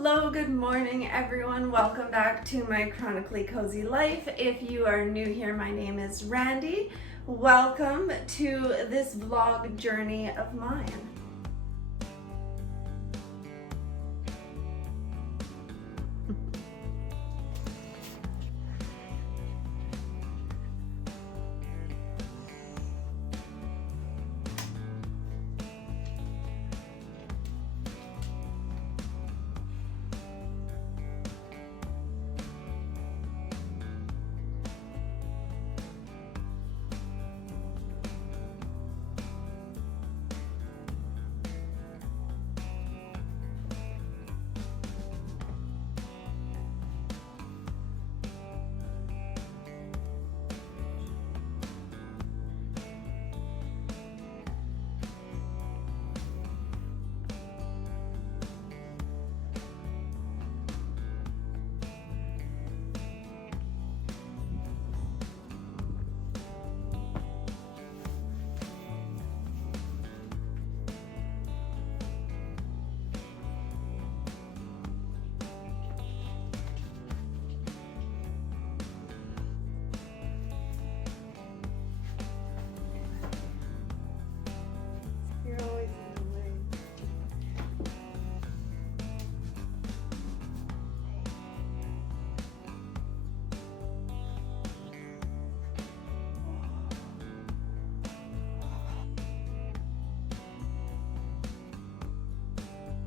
Hello, good morning everyone. Welcome back to my Chronically Cozy Life. If you are new here, my name is Randy. Welcome to this vlog journey of mine. You're always in the way.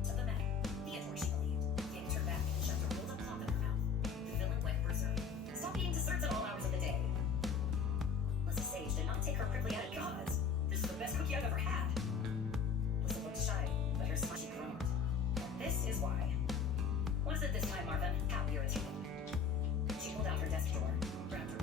To the men, Theodore, she believed, yanked her back and shoved a rolled up cloth in her mouth, filling wet berserk. Stop eating desserts at all hours of the day. Melissa Sage did not take her prickly headed gods. This is the best cookie I've ever had. Melissa looked shy, but her smile she groaned. This is why. What is it this time, Marvin? How irritating. She pulled out her desk drawer, grabbed her.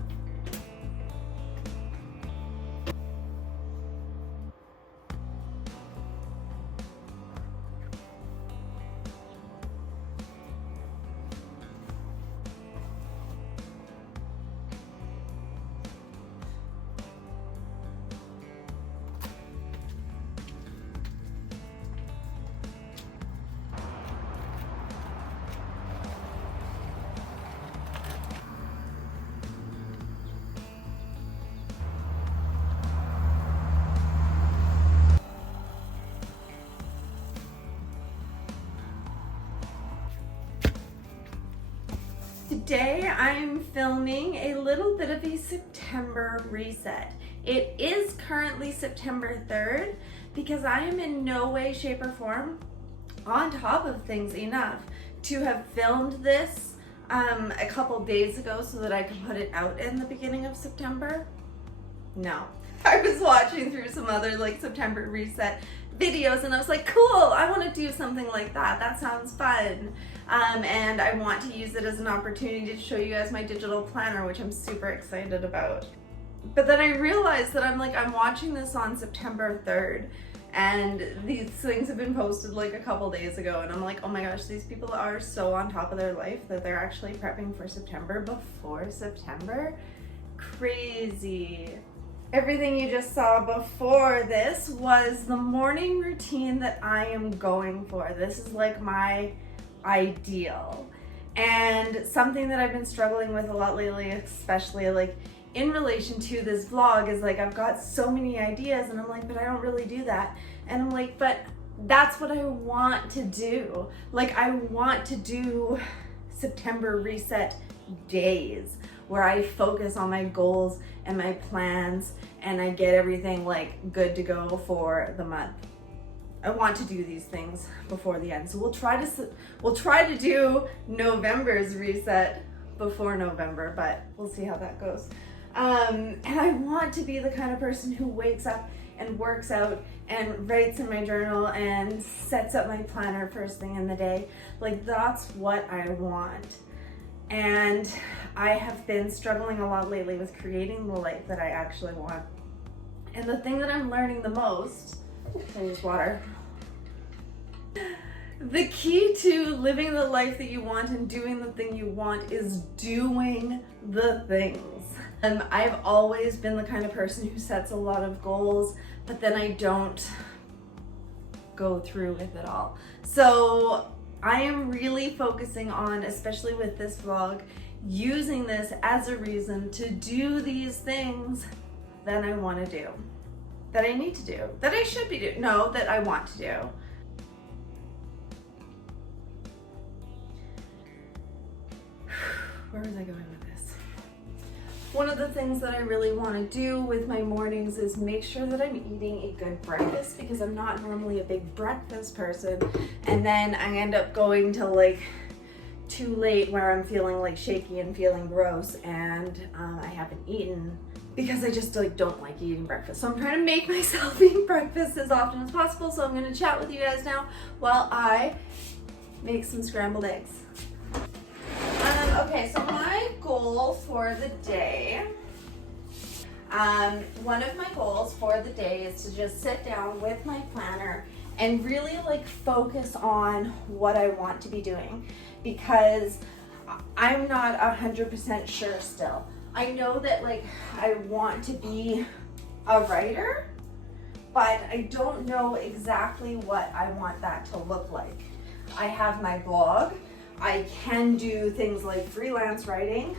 Today I'm filming a little bit of a September reset. It is currently September 3rd because I am in no way, shape, or form on top of things enough to have filmed this a couple days ago so that I could put it out in the beginning of September. No. I was watching through some other like September reset videos and I was like, cool, I want to do something like that. That sounds fun. And I want to use it as an opportunity to show you guys my digital planner, which I'm super excited about. But then I realized that I'm watching this on September 3rd and these things have been posted like a couple days ago and I'm like, oh my gosh, these people are so on top of their life that they're actually prepping for September before September. Crazy. Everything you just saw before this was the morning routine that I am going for. This is like my ideal and something that I've been struggling with a lot lately, especially like in relation to this vlog, is like I've got so many ideas and I'm like, but I don't really do that. And I'm like, but that's what I want to do. Like I want to do September reset days where I focus on my goals and my plans and I get everything like good to go for the month. I want to do these things before the end. So we'll try to do November's reset before November, but we'll see how that goes. And I want to be the kind of person who wakes up and works out and writes in my journal and sets up my planner first thing in the day. Like that's what I want. And I have been struggling a lot lately with creating the life that I actually want. And the thing that I'm learning the most, there's water. The key to living the life that you want and doing the thing you want is doing the things. I've always been the kind of person who sets a lot of goals, but then I don't go through with it all. So I am really focusing on, especially with this vlog, using this as a reason to do these things that I want to do, that I need to do, that I should be doing, no, that I want to do. Where was I going with this? One of the things that I really want to do with my mornings is make sure that I'm eating a good breakfast, because I'm not normally a big breakfast person, and then I end up going till like too late where I'm feeling like shaky and feeling gross, and I haven't eaten because I just like don't like eating breakfast. So I'm trying to make myself eat breakfast as often as possible. So I'm going to chat with you guys now while I make some scrambled eggs. Okay, so my goal for the day, one of my goals for the day is to just sit down with my planner and really like focus on what I want to be doing, because I'm not 100% sure still. I know that like I want to be a writer, but I don't know exactly what I want that to look like. I have my blog. I can do things like freelance writing.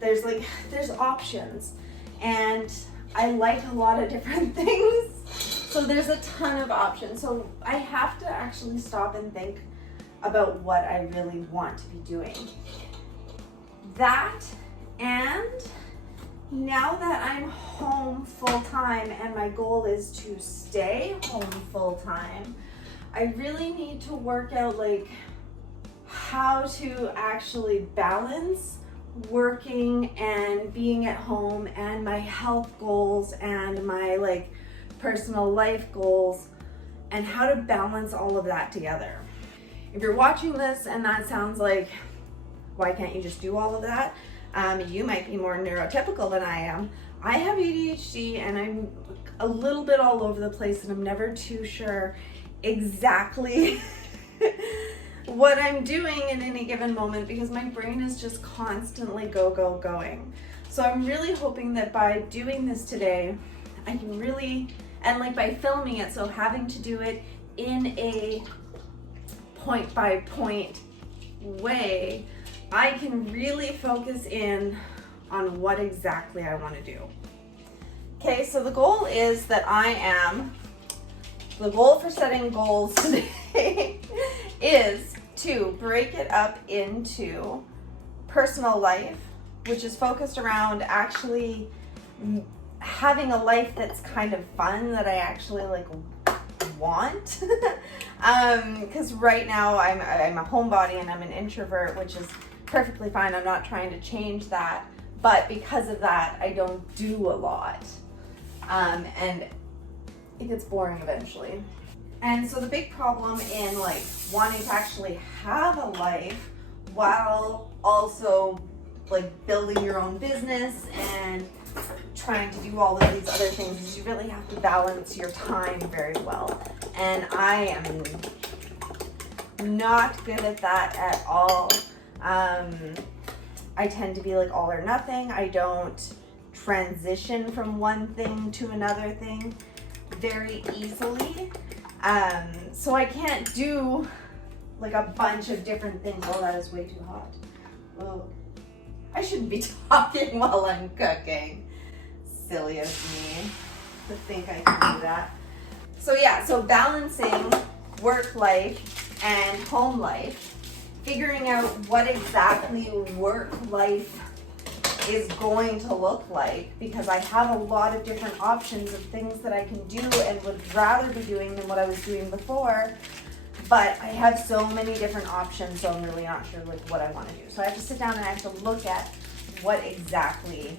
There's options, and I like a lot of different things. So there's a ton of options. So I have to actually stop and think about what I really want to be doing. That, and now that I'm home full time and my goal is to stay home full time, I really need to work out like how to actually balance working and being at home and my health goals and my like personal life goals, and how to balance all of that together. If you're watching this and that sounds like, why can't you just do all of that? You might be more neurotypical than I am. I have ADHD and I'm a little bit all over the place, and I'm never too sure exactly what I'm doing in any given moment, because my brain is just constantly going. So I'm really hoping that by doing this today, I can really, and like by filming it, so having to do it in a point by point way, I can really focus in on what exactly I want to do. Okay, so the goal is that the goal for setting goals today is to break it up into personal life, which is focused around actually having a life that's kind of fun, that I actually like want. Because right now I'm a homebody and I'm an introvert, which is perfectly fine. I'm not trying to change that, but because of that, I don't do a lot, and it gets boring eventually. And so the big problem in like wanting to actually have a life while also like building your own business and trying to do all of these other things is you really have to balance your time very well. And I am not good at that at all. I tend to be like all or nothing. I don't transition from one thing to another thing very easily. So I can't do like a bunch of different things. Oh, that is way too hot. Oh, I shouldn't be talking while I'm cooking. Silly of me to think I can do that. So yeah, so balancing work life and home life, figuring out what exactly work life is going to look like, because I have a lot of different options of things that I can do and would rather be doing than what I was doing before, but I have so many different options, so I'm really not sure like what I want to do. So I have to sit down and I have to look at what exactly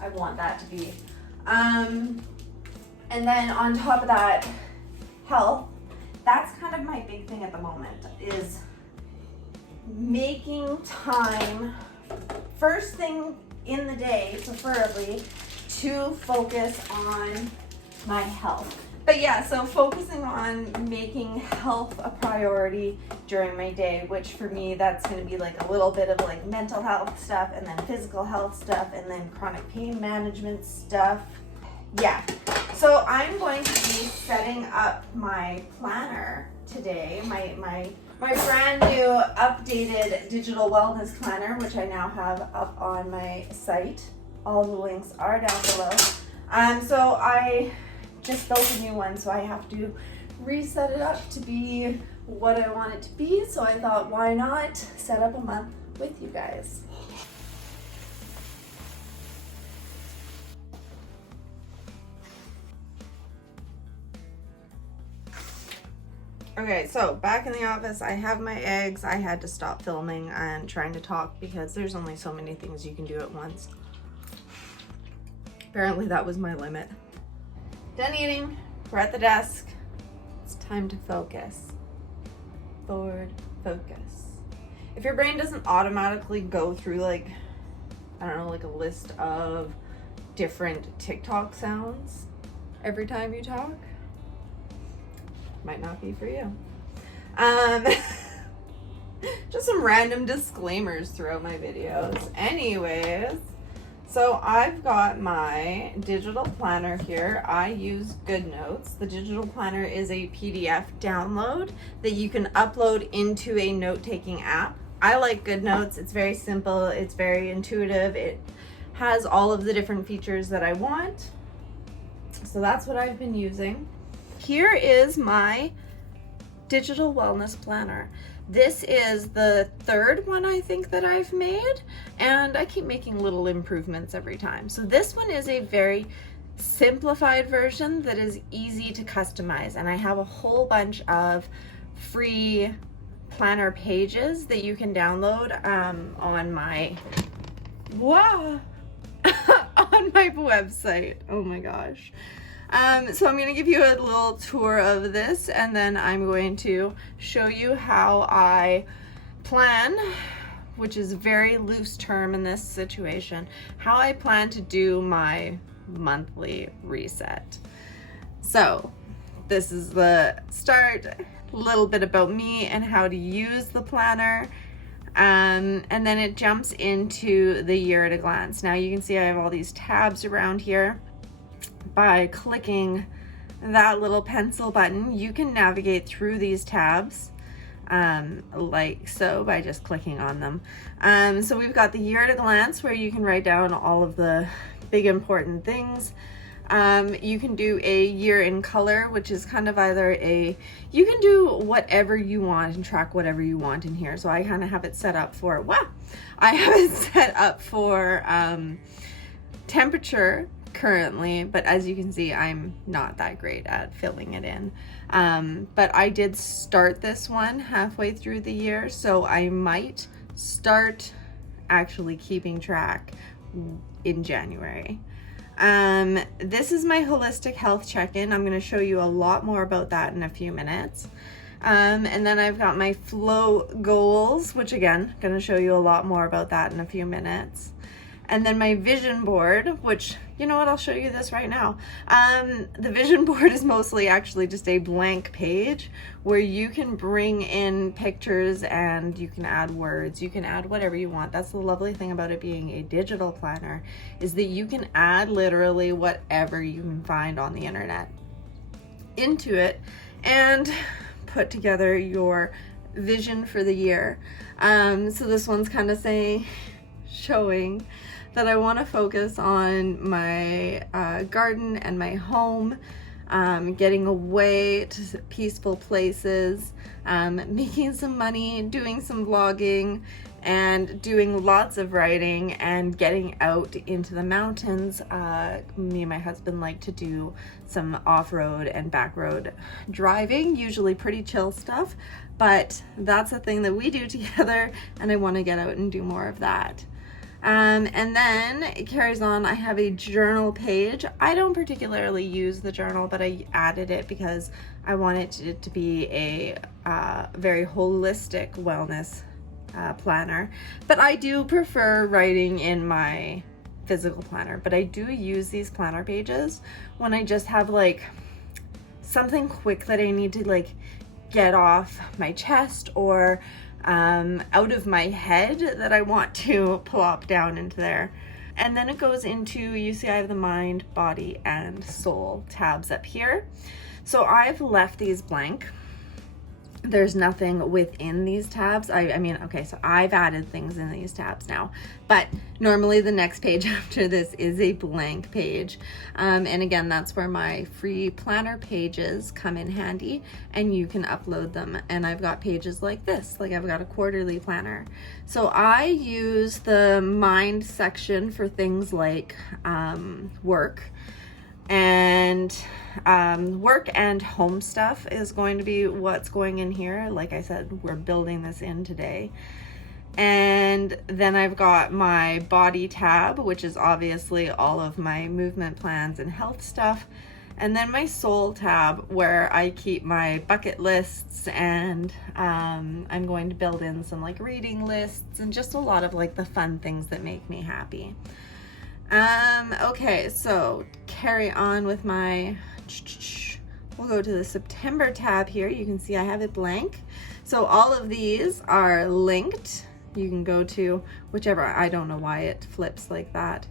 I want that to be. And then on top of that, health. That's kind of my big thing at the moment, is making time first thing in the day, preferably, to focus on my health. But yeah, so focusing on making health a priority during my day, which for me, that's going to be like a little bit of like mental health stuff, and then physical health stuff, and then chronic pain management stuff. Yeah, so I'm going to be setting up my planner today, my brand new updated digital wellness planner, which I now have up on my site. All the links are down below. So I just built a new one, so I have to reset it up to be what I want it to be. So I thought, why not set up a month with you guys? Okay, so back in the office, I have my eggs. I had to stop filming and trying to talk because there's only so many things you can do at once. Apparently that was my limit. Done eating, we're at the desk. It's time to focus. Forward focus. If your brain doesn't automatically go through like, I don't know, like a list of different TikTok sounds every time you talk, might not be for you. Just some random disclaimers throughout my videos. Anyways, so I've got my digital planner here. I use GoodNotes. The digital planner is a PDF download that you can upload into a note-taking app. I like GoodNotes. It's very simple. It's very intuitive. It has all of the different features that I want. So that's what I've been using. Here is my digital wellness planner. This is the third one I think that I've made, and I keep making little improvements every time. So this one is a very simplified version that is easy to customize, and I have a whole bunch of free planner pages that you can download on my on my website. Oh my gosh. So I'm going to give you a little tour of this, and then I'm going to show you how I plan, which is a very loose term in this situation, how I plan to do my monthly reset. So this is the start, a little bit about me and how to use the planner. And then it jumps into the year at a glance. Now you can see I have all these tabs around here. By clicking that little pencil button, you can navigate through these tabs like so by just clicking on them. So we've got the year at a glance where you can write down all of the big important things. You can do a year in color, which is kind of you can do whatever you want and track whatever you want in here. So I kind of have it set up for, temperature currently, but as you can see, I'm not that great at filling it in. But I did start this one halfway through the year, so I might start actually keeping track in January. This is my holistic health check-in. I'm going to show you a lot more about that in a few minutes. And then I've got my flow goals, which again, going to show you a lot more about that in a few minutes. And then my vision board, which, you know what, I'll show you this right now. The vision board is mostly actually just a blank page where you can bring in pictures and you can add words, you can add whatever you want. That's the lovely thing about it being a digital planner, is that you can add literally whatever you can find on the internet into it and put together your vision for the year. So this one's kind of showing that I want to focus on my garden and my home, getting away to peaceful places, making some money, doing some vlogging, and doing lots of writing and getting out into the mountains. Me and my husband like to do some off-road and back-road driving, usually pretty chill stuff, but that's a thing that we do together, and I want to get out and do more of that. And then it carries on. I have a journal page. I don't particularly use the journal, but I added it because I wanted it to be a very holistic wellness planner. But I do prefer writing in my physical planner. But I do use these planner pages when I just have like something quick that I need to like get off my chest or out of my head that I want to plop down into there. And then it goes into, you see I have the mind, body, and soul tabs up here. So I've left these blank there's nothing within these tabs. I mean, okay, so I've added things in these tabs now, but normally the next page after this is a blank page. And again, that's where my free planner pages come in handy, and you can upload them. And I've got pages like this, like I've got a quarterly planner. So I use the mind section for things like work, and work and home stuff is going to be what's going in here. Like I said, we're building this in today. And then I've got my body tab, which is obviously all of my movement plans and health stuff. And then my soul tab, where I keep my bucket lists, and I'm going to build in some like reading lists and just a lot of like the fun things that make me happy. Okay, so carry on with my, we'll go to the September tab here. You can see I have it blank. So all of these are linked. You can go to whichever, I don't know why it flips like that.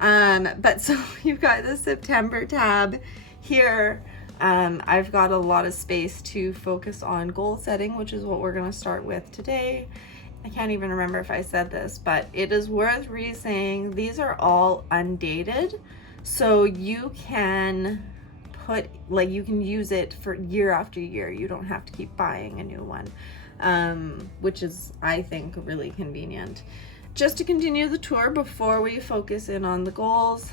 But so you've got the September tab here. I've got a lot of space to focus on goal setting, which is what we're going to start with today. I can't even remember if I said this, but it is worth re-saying these are all undated. So you can put, like, you can use it for year after year. You don't have to keep buying a new one, which is, I think, really convenient. Just to continue the tour before we focus in on the goals,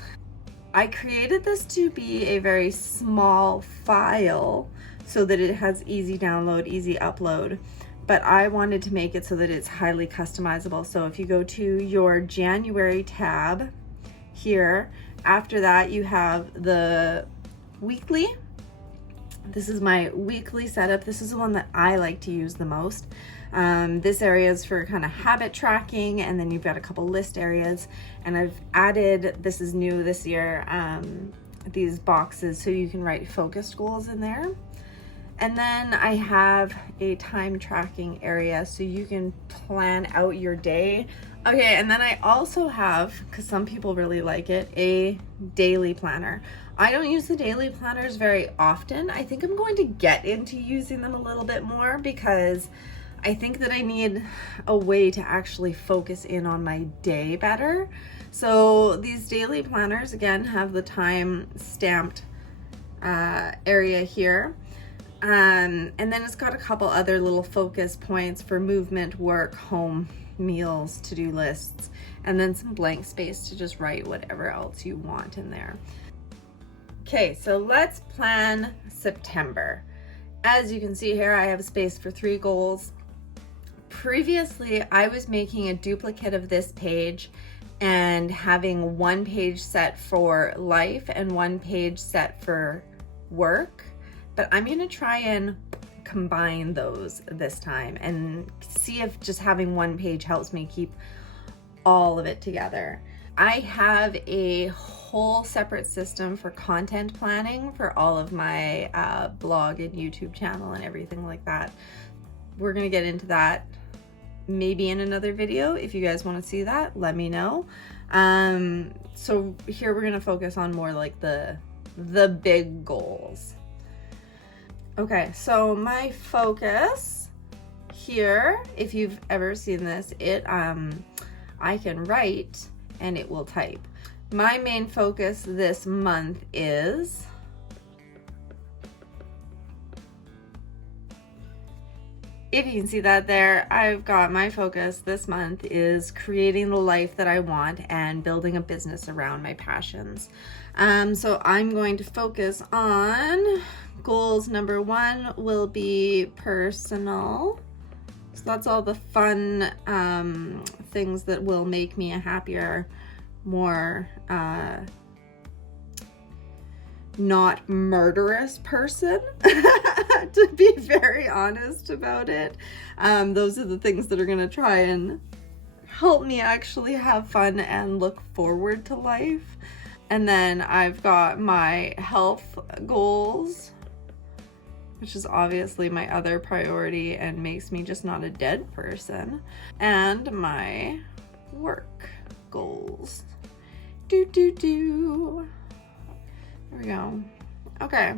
I created this to be a very small file so that it has easy download, easy upload. But I wanted to make it so that it's highly customizable. So if you go to your January tab here, after that you have the weekly. This is my weekly setup. This is the one that I like to use the most. This area is for kind of habit tracking, and then you've got a couple list areas. And I've added, this is new this year, these boxes so you can write focused goals in there. And then I have a time tracking area so you can plan out your day. Okay, and then I also have, because some people really like it, a daily planner. I don't use the daily planners very often. I think I'm going to get into using them a little bit more because I think that I need a way to actually focus in on my day better. So these daily planners, again, have the time stamped area here. And then it's got a couple other little focus points for movement, work, home, meals, to-do lists, and then some blank space to just write whatever else you want in there. Okay, so let's plan September. As you can see here, I have space for 3 goals. Previously, I was making a duplicate of this page and having one page set for life and one page set for work. But I'm going to try and combine those this time and see if just having one page helps me keep all of it together. I have a whole separate system for content planning for all of my blog and YouTube channel and everything like that. We're going to get into that maybe in another video. If you guys want to see that, let me know. So here we're going to focus on more like the big goals. Okay, so my focus here, if you've ever seen this, I can write and it will type. My main focus this month is if you can see that there, I've got my focus this month is creating the life that I want and building a business around my passions. So I'm going to focus on goals. Number 1 will be personal. So that's all the fun things that will make me a happier, more not murderous person, to be very honest about it. Those are the things that are going to try and help me actually have fun and look forward to life. And then I've got my health goals, which is obviously my other priority and makes me just not a dead person. And my work goals. There we go. Okay.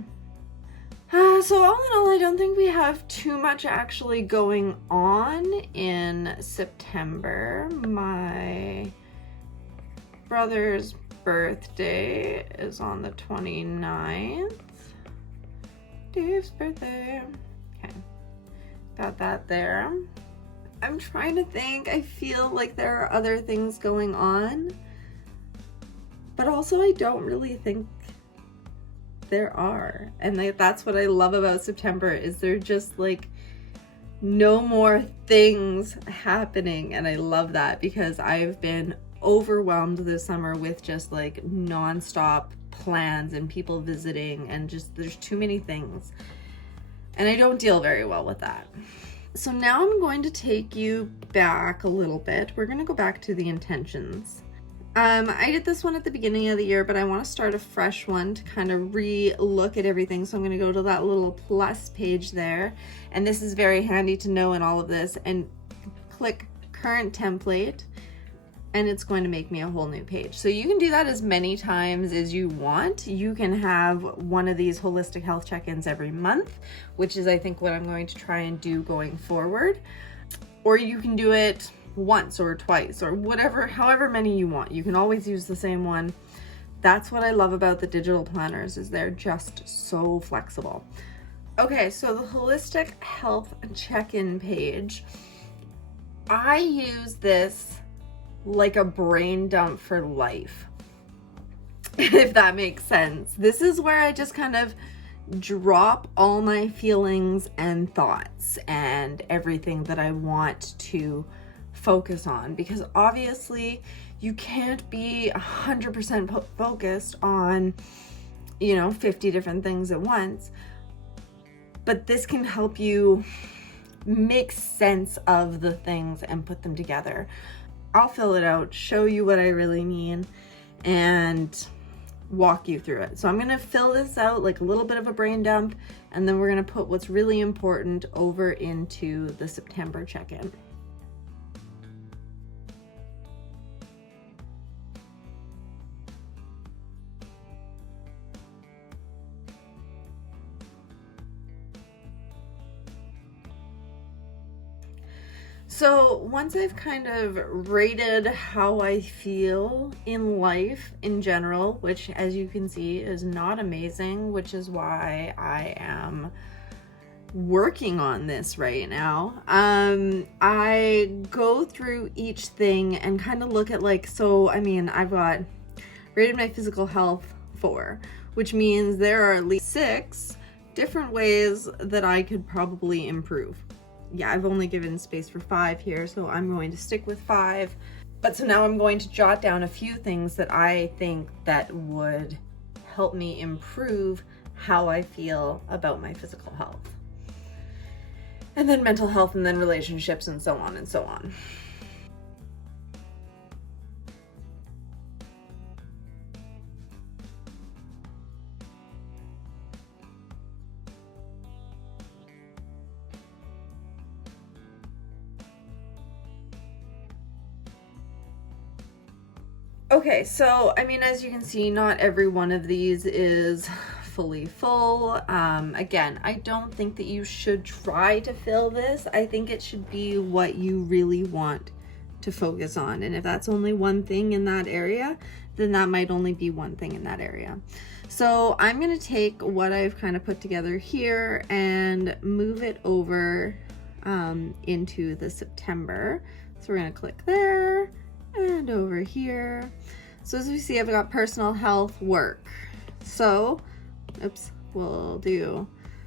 So all in all, I don't think we have too much actually going on in September. My brother's birthday is on the 29th. Dave's birthday. Okay, got that there. I'm trying to think. I feel like there are other things going on, but also I don't really think there are. And that's what I love about September, is there just like no more things happening. And I love that, because I've been overwhelmed this summer with just like nonstop plans and people visiting, and just there's too many things. And I don't deal very well with that. So now I'm going to take you back a little bit. We're going to go back to the intentions. I did this one at the beginning of the year, but I want to start a fresh one to kind of re-look at everything. So I'm going to go to that little plus page there. And this is very handy to know in all of this, and click current template, and it's going to make me a whole new page. So you can do that as many times as you want. You can have one of these holistic health check-ins every month, which is I think what I'm going to try and do going forward. Or you can do it once or twice or whatever, however many you want. You can always use the same one. That's what I love about the digital planners, is they're just so flexible. Okay, so the holistic health check-in page, I use this like a brain dump for life, if that makes sense. This is where I just kind of drop all my feelings and thoughts and everything that I want to focus on, because obviously you can't be 100% focused on 50 different things at once, but this can help you make sense of the things and put them together. I'll fill it out, show you what I really mean, and walk you through it. So I'm going to fill this out like a little bit of a brain dump, and then we're going to put what's really important over into the September check-in. So once I've kind of rated how I feel in life in general, which as you can see is not amazing, which is why I am working on this right now, I go through each thing and kind of look at I've got rated my physical health 4, which means there are at least 6 different ways that I could probably improve. Yeah, I've only given space for 5 here, so I'm going to stick with 5. But so now I'm going to jot down a few things that I think that would help me improve how I feel about my physical health. And then mental health, and then relationships, and so on and so on. Okay, so as you can see, not every one of these is fully full. Again, I don't think that you should try to fill this. I think it should be what you really want to focus on. And if that's only one thing in that area, then that might only be one thing in that area. So I'm going to take what I've kind of put together here and move it over into the September. So we're going to click there and over here. So as we see, I've got personal health, work. So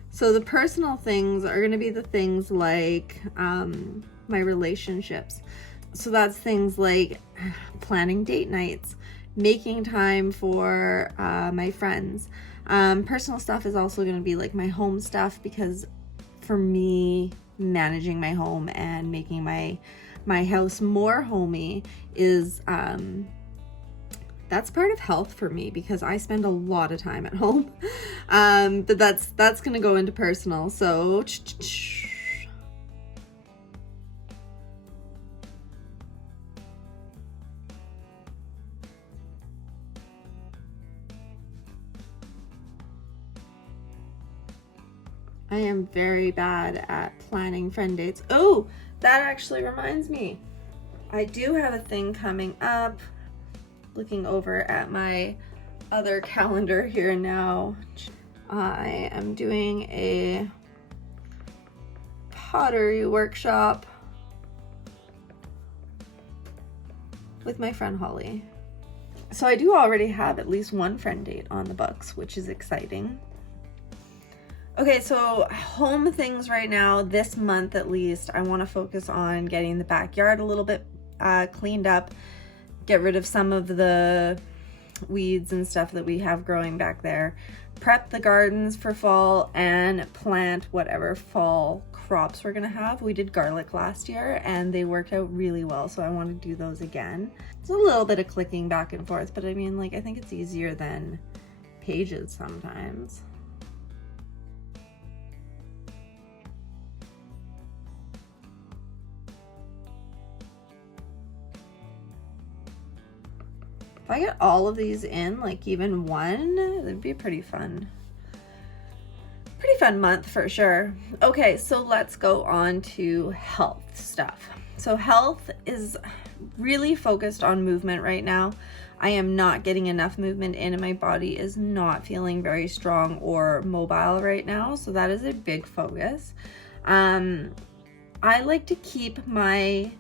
so the personal things are going to be the things like my relationships. So that's things like planning date nights, making time for my friends. Personal stuff is also going to be like my home stuff, because for me, managing my home and making my house more homey is that's part of health for me, because I spend a lot of time at home. But that's gonna go into personal. So I am very bad at planning friend dates. Oh, that actually reminds me. I do have a thing coming up. Looking over at my other calendar here now. I am doing a pottery workshop with my friend Holly. So I do already have at least one friend date on the books, which is exciting. Okay, so home things right now, this month at least, I want to focus on getting the backyard a little bit cleaned up, get rid of some of the weeds and stuff that we have growing back there, prep the gardens for fall, and plant whatever fall crops we're gonna have. We did garlic last year and they worked out really well, so I want to do those again. It's a little bit of clicking back and forth, but I mean, like, I think it's easier than pages sometimes. If I get all of these in, like even one, it'd be pretty fun. Pretty fun month for sure. Okay, so let's go on to health stuff. So health is really focused on movement right now. I am not getting enough movement in, and my body is not feeling very strong or mobile right now. So that is a big focus. I like to keep my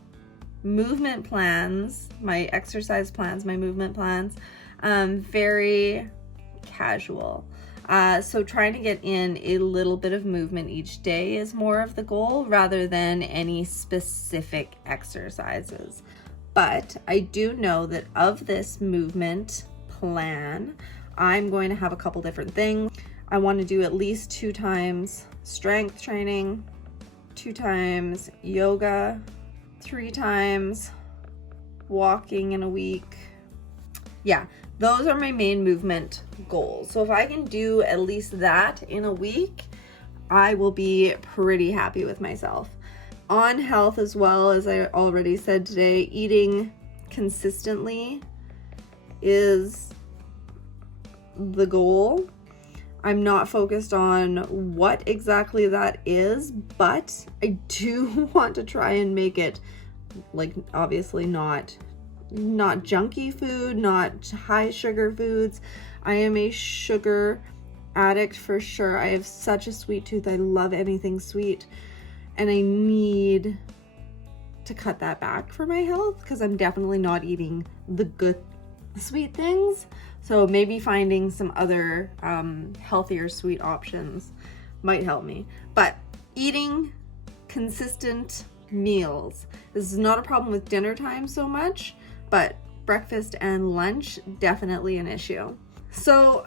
movement plans, my exercise plans, my movement plans, very casual. So trying to get in a little bit of movement each day is more of the goal rather than any specific exercises. But I do know that of this movement plan, I'm going to have a couple different things. I want to do at least 2 times strength training, 2 times yoga, 3 times walking in a week. Yeah, those are my main movement goals. So if I can do at least that in a week, I will be pretty happy with myself. On health as well, as I already said today, eating consistently is the goal. I'm not focused on what exactly that is, but I do want to try and make it, like, obviously not junky food, not high sugar foods. I am a sugar addict for sure. I have such a sweet tooth. I love anything sweet, and I need to cut that back for my health because I'm definitely not eating the good sweet things. So maybe finding some other healthier sweet options might help me. But eating consistent meals. This is not a problem with dinner time so much, but breakfast and lunch, definitely an issue. So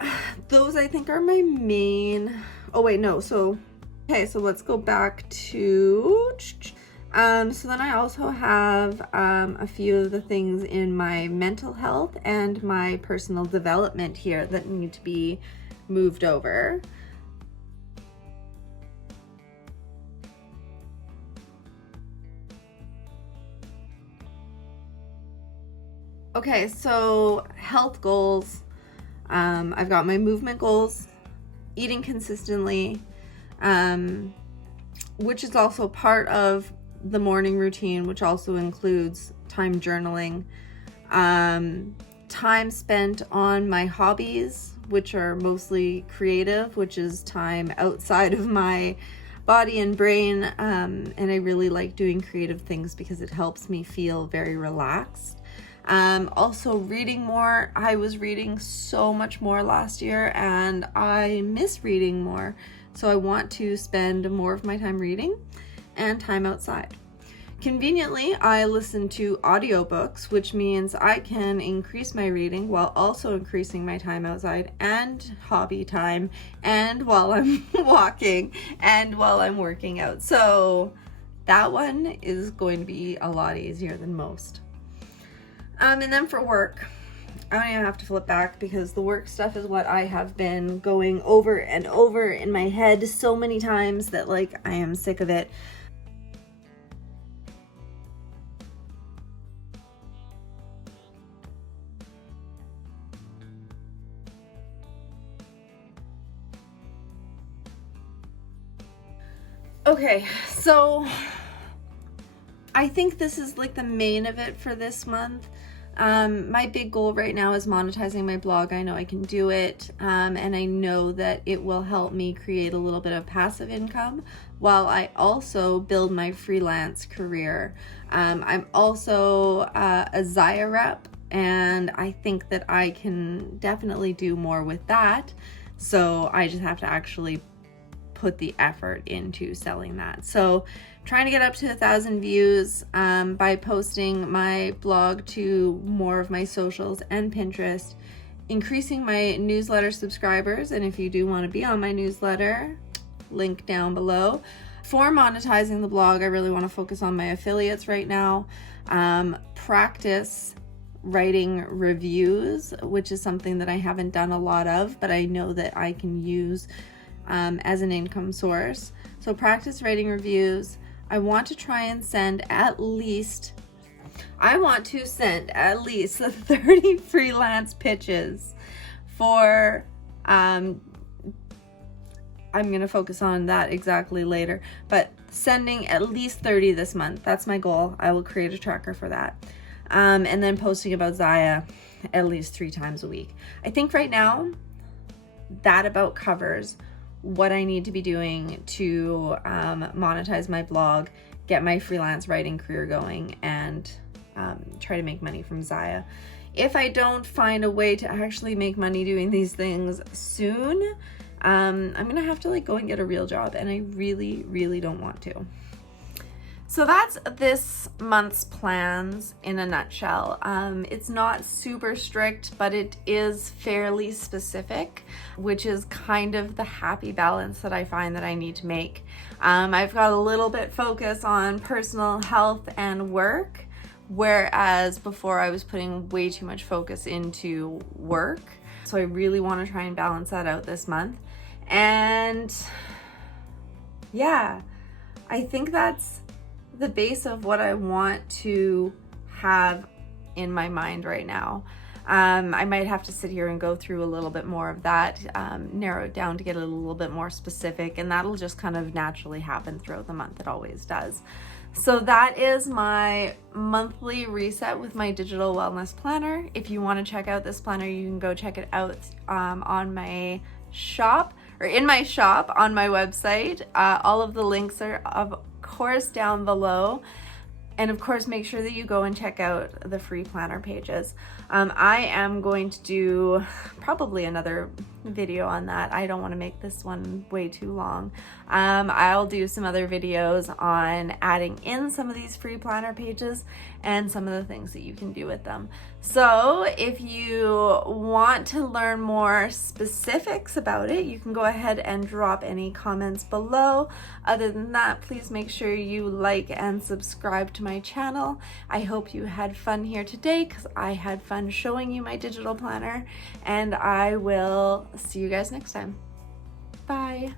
those I think are my main, okay, so let's go back to, so then I also have a few of the things in my mental health and my personal development here that need to be moved over. Okay, so health goals. I've got my movement goals, eating consistently, which is also part of the morning routine, which also includes time journaling, time spent on my hobbies, which are mostly creative, which is time outside of my body and brain. And I really like doing creative things because it helps me feel very relaxed. Also reading more. I was reading so much more last year and I miss reading more. So I want to spend more of my time reading and time outside. Conveniently, I listen to audiobooks, which means I can increase my reading while also increasing my time outside and hobby time, and while I'm walking and while I'm working out. So that one is going to be a lot easier than most. And then for work, I don't even have to flip back because the work stuff is what I have been going over and over in my head so many times that, like, I am sick of it. Okay, so I think this is like the main of it for this month. My big goal right now is monetizing my blog. I know I can do it, and I know that it will help me create a little bit of passive income while I also build my freelance career. I'm also a Zaya rep, and I think that I can definitely do more with that. So I just have to actually put the effort into selling that. So trying to get up to 1,000 views by posting my blog to more of my socials and Pinterest, increasing my newsletter subscribers, and if you do want to be on my newsletter, link down below. For monetizing the blog, I really want to focus on my affiliates right now. Practice writing reviews, which is something that I haven't done a lot of, but I know that I can use as an income source. So practice writing reviews. I want to try and send at least 30 freelance pitches for, I'm going to focus on that exactly later, but sending at least 30 this month. That's my goal. I will create a tracker for that. And then posting about Zaya at least 3 times a week. I think right now that about covers what I need to be doing to monetize my blog, get my freelance writing career going, and try to make money from Zaya. If I don't find a way to actually make money doing these things soon, I'm gonna have to go and get a real job, and I really, really don't want to. So that's this month's plans in a nutshell. It's not super strict, but it is fairly specific, which is kind of the happy balance that I find that I need to make. I've got a little bit focus on personal health and work, whereas before I was putting way too much focus into work. So I really want to try and balance that out this month. And yeah, I think that's the base of what I want to have in my mind right now. I might have to sit here and go through a little bit more of that, narrow it down to get a little bit more specific, and that'll just kind of naturally happen throughout the month. It always does. So that is my monthly reset with my digital wellness planner. If you want to check out this planner, you can go check it out on my shop, or in my shop on my website. All of the links are of course down below, and of course make sure that you go and check out the free planner pages. I am going to do probably another video on that. I don't want to make this one way too long. I'll do some other videos on adding in some of these free planner pages and some of the things that you can do with them. So if you want to learn more specifics about it, you can go ahead and drop any comments below. Other than that, please make sure you like and subscribe to my channel. I hope you had fun here today, because I had fun showing you my digital planner, and I will see you guys next time. Bye.